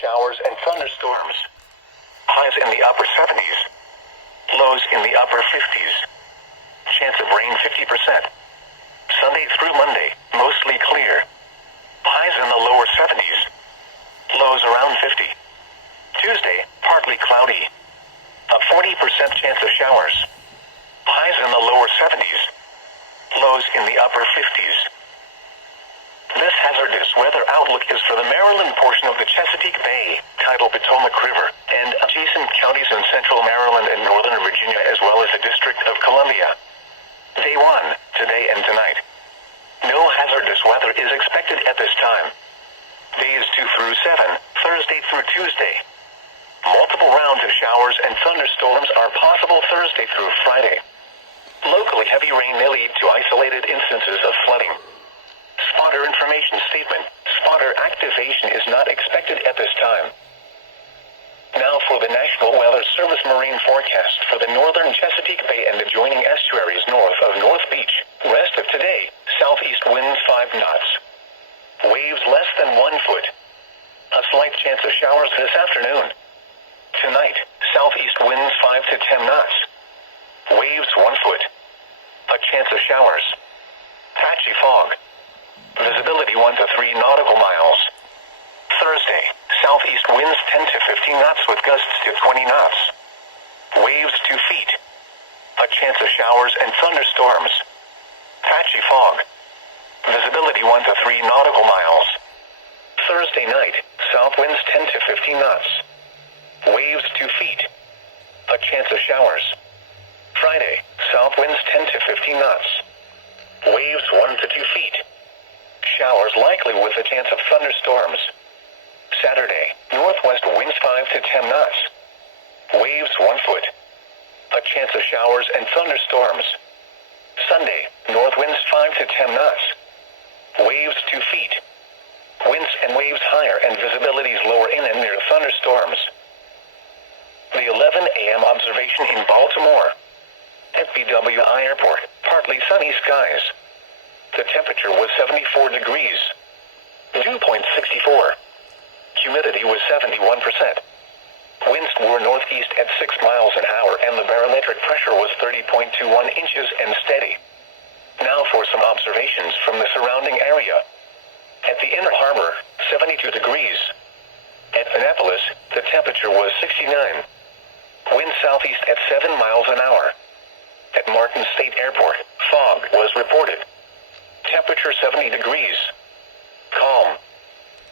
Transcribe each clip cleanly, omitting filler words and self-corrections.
showers and thunderstorms. Highs in the upper 70s. Lows in the upper 50s. Chance of rain 50%. Sunday through Monday, mostly clear. Highs in the lower 70s. Lows around 50. Tuesday, partly cloudy. A 40% chance of showers. Highs in the lower 70s. Lows in the upper 50s. This hazardous weather outlook is for the Maryland portion of the Chesapeake Bay, tidal Potomac River, and adjacent counties in central Maryland and northern Virginia, as well as the District of Columbia. Day 1, today and tonight. No hazardous weather is expected at this time. Days 2 through 7, Thursday through Tuesday. Multiple rounds of showers and thunderstorms are possible Thursday through Friday. Locally heavy rain may lead to isolated instances of flooding. Spotter information statement. Spotter activation is not expected at this time. Now for the National Weather Service marine forecast for the northern Chesapeake Bay and adjoining estuaries north of North Beach. Rest of today, southeast winds 5 knots. Waves less than 1 foot. A slight chance of showers this afternoon. Tonight, southeast winds 5 to 10 knots. Waves 1 foot. A chance of showers. Patchy fog. Visibility 1 to 3 nautical miles. Thursday, southeast winds 10 to 15 knots with gusts to 20 knots. Waves 2 feet. A chance of showers and thunderstorms. Patchy fog. Visibility 1 to 3 nautical miles. Thursday night, south winds 10 to 15 knots. Waves 2 feet. A chance of showers. Friday, south winds 10 to 15 knots. Waves 1 to 2 feet. Showers likely with a chance of thunderstorms. Saturday, northwest winds 5 to 10 knots. Waves 1 foot. A chance of showers and thunderstorms. Sunday, north winds 5 to 10 knots. Waves 2 feet. Winds and waves higher and visibilities lower in and near thunderstorms. The 11 a.m. observation in Baltimore. At BWI Airport, partly sunny skies. The temperature was 74 degrees. Dew point 64. Humidity was 71%. Winds were northeast at 6 miles an hour and the barometric pressure was 30.21 inches and steady. Now for some observations from the surrounding area. At the Inner Harbor, 72 degrees. At Annapolis, the temperature was 69. Wind southeast at 7 miles an hour. At Martin State Airport, fog was reported. Temperature 70 degrees. Calm.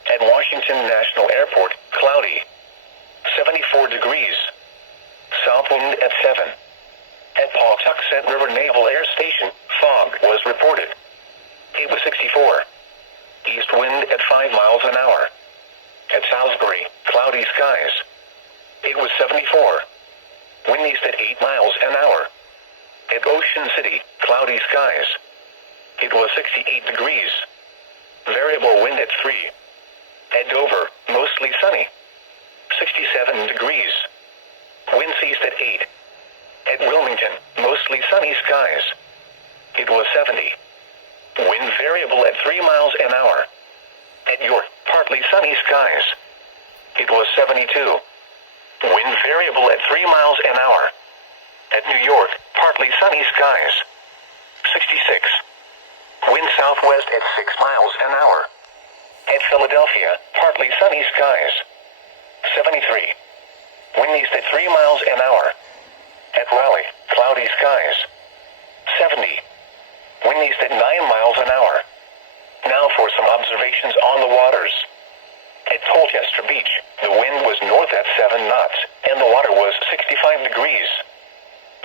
At Washington National Airport, cloudy. 74 degrees. South wind at 7. At Pawtuxet River Naval Air Station, fog was reported. It was 64. East wind at 5 miles an hour. At Salisbury, cloudy skies. It was 74. Wind east at 8 miles an hour. At Ocean City, cloudy skies. It was 68 degrees. Variable wind at 3. At Dover, mostly sunny. 67 degrees. Winds east at 8. At Wilmington, mostly sunny skies. It was 70. Wind variable at 3 miles an hour. At York, partly sunny skies. It was 72. Wind variable at 3 miles an hour. At New York, partly sunny skies. 66. Wind southwest at 6 miles an hour. At Philadelphia, partly sunny skies. 73. Wind east at 3 miles an hour. At Raleigh, cloudy skies. 70. Wind east at 9 miles an hour. Now for some observations on the waters. At Colchester Beach, the wind was north at 7 knots, and the water was 65 degrees.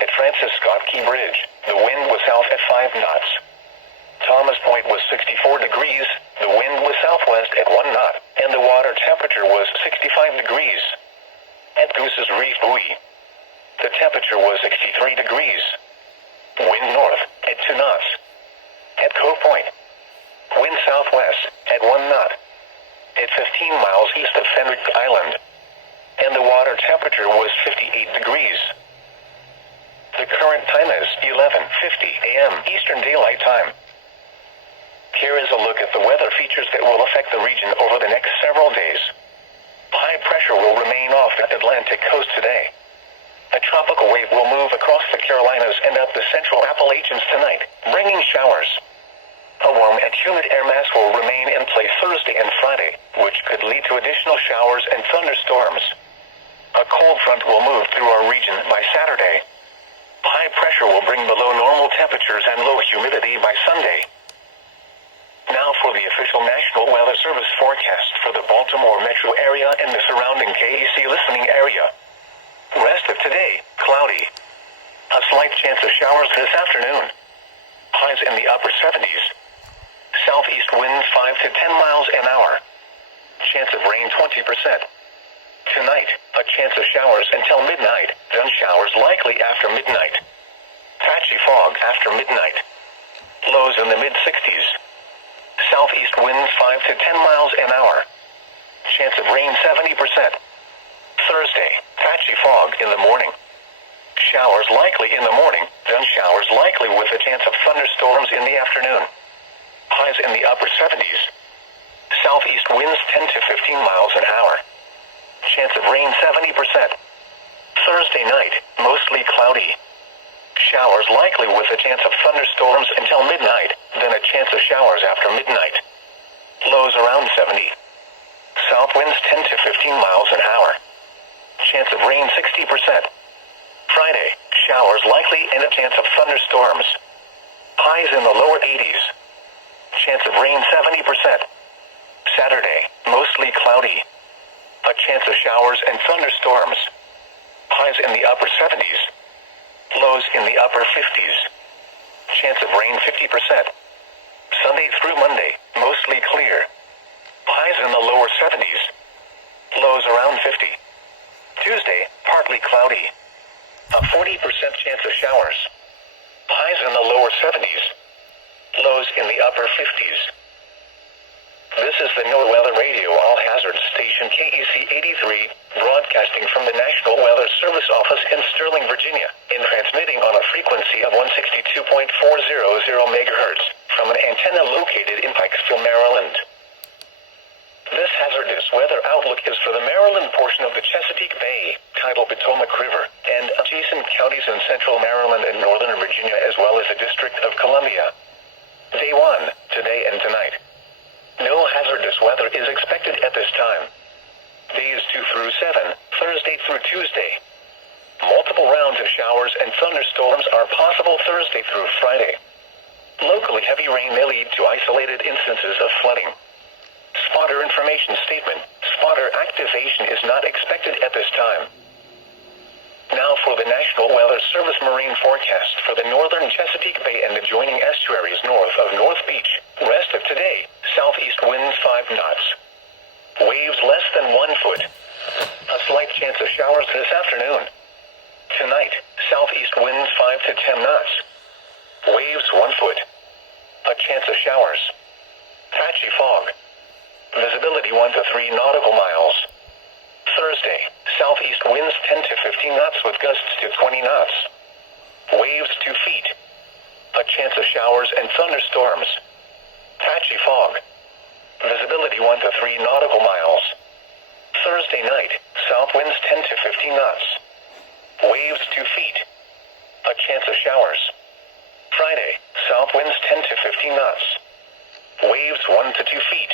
At Francis Scott Key Bridge, the wind was south at 5 knots. Thomas Point was 64 degrees, the wind was southwest at 1 knot, and the water temperature was 65 degrees. At Goose's Reef Buoy, the temperature was 63 degrees. Wind north at 2 knots. At Cove Point, wind southwest at 1 knot. At 15 miles east of Fenwick Island, and the water temperature was 58 degrees. The current time is 11:50 a.m. Eastern Daylight Time. Here is a look at the weather features that will affect the region over the next several days. High pressure will remain off the Atlantic coast today. A tropical wave will move across the Carolinas and up the central Appalachians tonight, bringing showers. A warm and humid air mass will remain in place Thursday and Friday, which could lead to additional showers and thunderstorms. A cold front will move through our region by Saturday. High pressure will bring below normal temperatures and low humidity by Sunday. Now for the official National Weather Service forecast for the Baltimore metro area and the surrounding KEC listening area. Rest of today, cloudy. A slight chance of showers this afternoon. Highs in the upper 70s. Southeast winds 5 to 10 miles an hour. Chance of rain 20%. Tonight, a chance of showers until midnight, then showers likely after midnight. Patchy fog after midnight. Lows in the mid-60s. Southeast winds 5 to 10 miles an hour. Chance of rain 70%. Thursday, patchy fog in the morning. Showers likely in the morning, then showers likely with a chance of thunderstorms in the afternoon. Highs in the upper 70s. Southeast winds 10 to 15 miles an hour. Chance of rain 70%. Thursday night, mostly cloudy. Showers likely with a chance of thunderstorms until midnight, then a chance of showers after midnight. Lows around 70. South winds 10 to 15 miles an hour. Chance of rain 60%. Friday, showers likely and a chance of thunderstorms. Highs in the lower 80s. Chance of rain 70%. Saturday, mostly cloudy. A chance of showers and thunderstorms. Highs in the upper 70s. Lows in the upper 50s. Chance of rain 50%. Sunday through Monday, mostly clear. Highs in the lower 70s. Lows around 50. Tuesday, partly cloudy. A 40% chance of showers. Highs in the lower 70s. Lows in the upper 50s. This is the NOAA Weather Radio All-Hazard Station KEC 83, broadcasting from the National Weather Service Office in Sterling, Virginia, and transmitting on a frequency of 162.400 MHz from an antenna located in Pikesville, Maryland. This hazardous weather outlook is for the Maryland portion of the Chesapeake Bay, tidal Potomac River, and adjacent counties in central Maryland and northern Virginia, as well as the District of Columbia. Day 1, today and tonight. No hazardous weather is expected at this time. Days 2 through 7, Thursday through Tuesday. Multiple rounds of showers and thunderstorms are possible Thursday through Friday. Locally heavy rain may lead to isolated instances of flooding. Spotter information statement. Spotter activation is not expected at this time. Now for the National Weather Service marine forecast for the northern Chesapeake Bay and adjoining estuaries north of North Beach. Rest of today, southeast winds 5 knots. Waves less than 1 foot. A slight chance of showers this afternoon. Tonight, southeast winds 5 to 10 knots. Waves 1 foot. A chance of showers. Patchy fog. Visibility 1 to 3 nautical miles. Thursday, southeast winds 10 to 15 knots with gusts to 20 knots. Waves 2 feet. A chance of showers and thunderstorms. Patchy fog. Visibility 1 to 3 nautical miles. Thursday night, south winds 10 to 15 knots. Waves 2 feet. A chance of showers. Friday, south winds 10 to 15 knots. Waves 1 to 2 feet.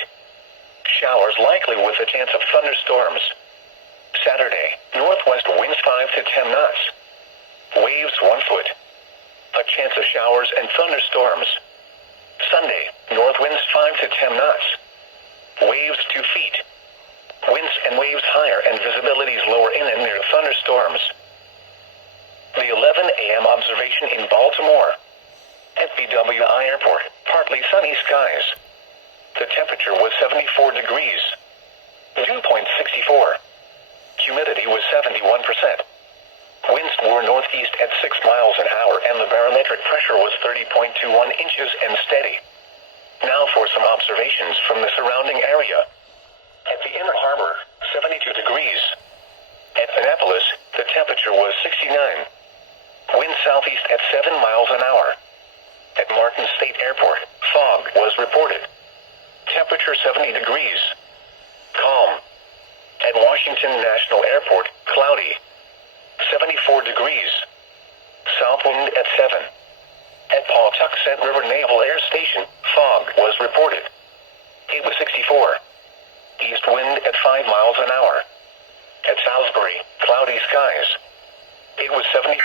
Showers likely with a chance of thunderstorms. Saturday, northwest winds 5 to 10 knots. Waves 1 foot. A chance of showers and thunderstorms. Sunday, north winds 5 to 10 knots. Waves 2 feet. Winds and waves higher and visibilities lower in and near thunderstorms. The 11 a.m. observation in Baltimore. At BWI Airport, partly sunny skies. The temperature was 74 degrees. Dew point 64. Humidity was 71%. Winds were northeast at 6 miles an hour and the barometric pressure was 30.21 inches and steady. Now for some observations from the surrounding area. At the Inner Harbor, 72 degrees. At Annapolis, the temperature was 69. Wind southeast at 7 miles an hour. At Martin State Airport, fog was reported. Temperature 70 degrees. Calm. At Washington Washington National Airport, cloudy. 74 degrees. South wind at 7. At Pawtuxet River Naval Air Station, fog was reported. It was 64. East wind at 5 miles an hour. At Salisbury, cloudy skies. It was 70.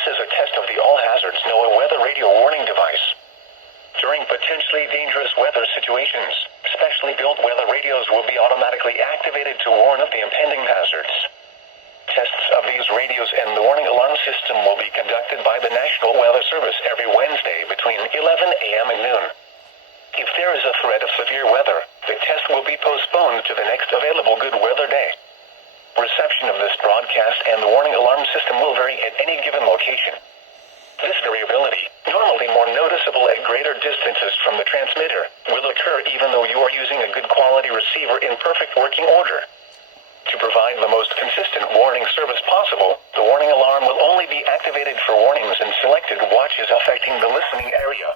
This is a test of the All Hazards NOAA weather radio warning device. During potentially dangerous weather situations, specially built weather radios will be automatically activated to warn of the impending hazards. Tests of these radios and the warning alarm system will be conducted by the National Weather Service every Wednesday between 11 a.m. and noon. If there is a threat of severe weather, the test will be postponed to the next available good weather day. Reception of this broadcast and the warning alarm system will vary at any given location. This variability, normally more noticeable at greater distances from the transmitter, will occur even though you are using a good quality receiver in perfect working order. To provide the most consistent warning service possible, the warning alarm will only be activated for warnings in selected watches affecting the listening area.